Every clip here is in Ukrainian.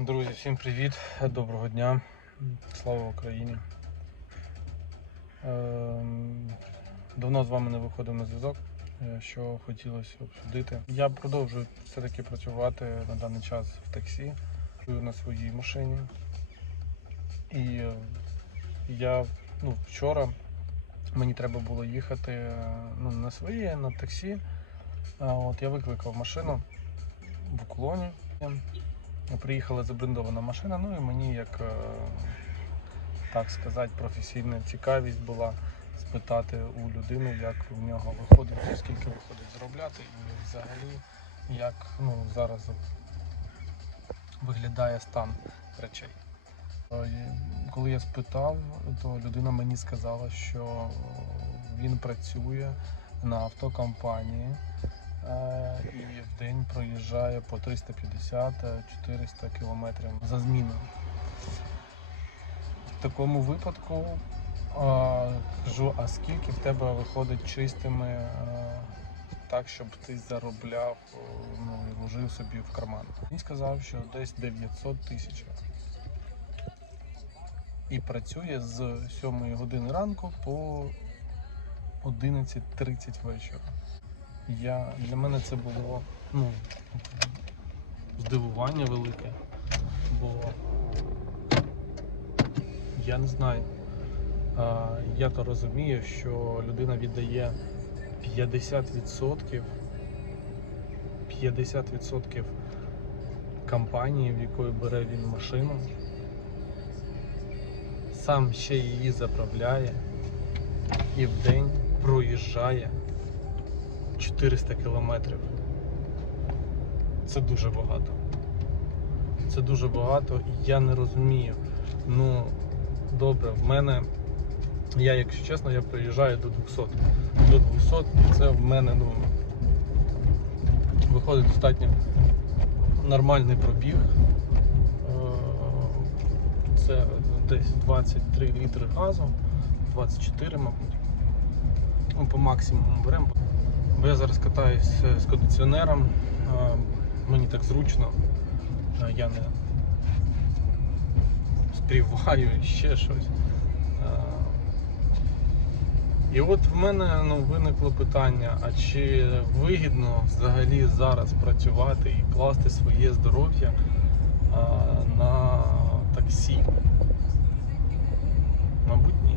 Друзі, всім привіт, доброго дня, слава Україні. Ем, Давно з вами не виходив на зв'язок, е, що хотілося обсудити. Я продовжую все-таки працювати на даний час в таксі, на своїй машині. І е, я ну, вчора мені треба було їхати е, ну, на своє, на таксі. От я викликав машину в уклоні. Приїхала забрендована машина, ну і мені як е, так сказати, професійна цікавість була спитати у людини, як в нього виходить, скільки виходить заробляти, і взагалі як ну, зараз виглядає стан речей. Е, Коли я спитав, то людина мені сказала, що він працює на автокомпанії і в день проїжджає по 350-400 кілометрів за зміну. В такому випадку кажу, а скільки в тебе виходить чистими е, так, щоб ти заробляв ну, і вложив собі в карман? Він сказав, що десь 900 тисяч. І працює з 7 години ранку по 11.30 вечора. Я, для мене це було ну, здивування велике, бо я не знаю. Я то розумію, що людина віддає 50%, 50% компанії, в якої бере він машину, сам ще її заправляє і в день проїжджає 400 кілометрів. Це дуже багато. Це дуже багато, і я не розумію. Ну, добре, в мене, я, якщо чесно, я приїжджаю до 200. До 200 це в мене ну, виходить достатньо нормальний пробіг. Е, Це десь 23 літри газу, 24, мабуть. Ну, по максимуму беремо. Бо я зараз катаюсь з кондиціонером, е, мені так зручно, е, я не співаю ще щось. Е, І от в мене ну, виникло питання, а чи вигідно взагалі зараз працювати і класти своє здоров'я е, на таксі? Мабуть, ні.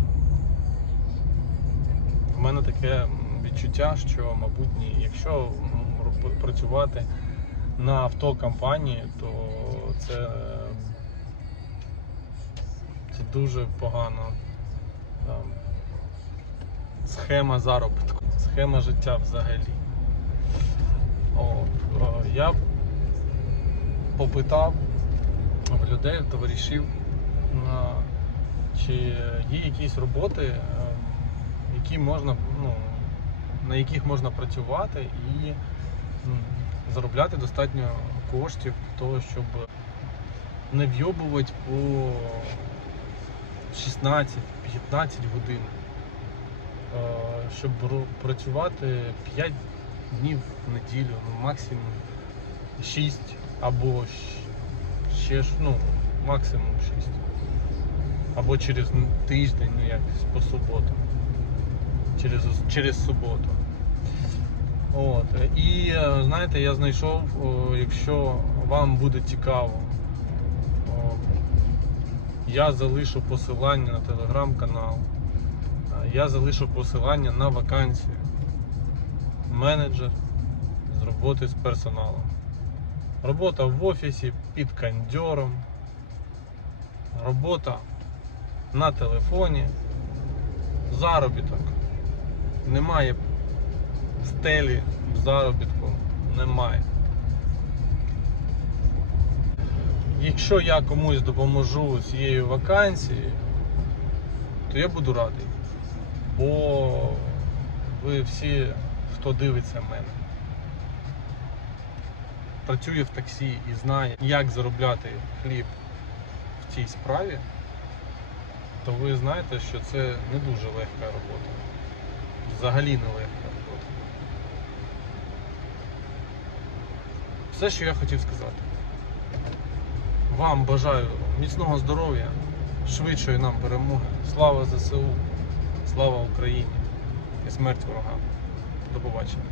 В мене таке відчуття, що, мабуть, ні. Якщо ну, працювати на автокомпанії, то це, це дуже погано. Там, схема заробітку, схема життя взагалі. От, е, я попитав в людей, в товаришів, чи є якісь роботи, е, які можна, ну, на яких можна працювати і заробляти достатньо коштів того, щоб не вйобувати по 16-15 годин. Е, Щоб працювати 5 днів в неділю, ну, максимум 6 або ще ну, максимум 6. Або через тиждень, ну як по суботам. Через, через суботу. От. І е, знаєте, я знайшов, якщо вам буде цікаво, я залишу посилання на телеграм-канал, е, я залишу посилання на вакансію. Менеджер з роботи з персоналом. Робота в офісі під кондьором. Робота на телефоні. Заробіток. Немає стелі в заробітку. Немає. Якщо я комусь допоможу цією вакансією, то я буду радий. Бо ви всі, хто дивиться мене, працює в таксі і знає, як заробляти хліб в цій справі, то ви знаєте, що це не дуже легка робота. Взагалі не легка робота. Все, що я хотів сказати. Вам бажаю міцного здоров'я, швидшої нам перемоги. Слава ЗСУ, слава Україні і смерть ворогам. До побачення.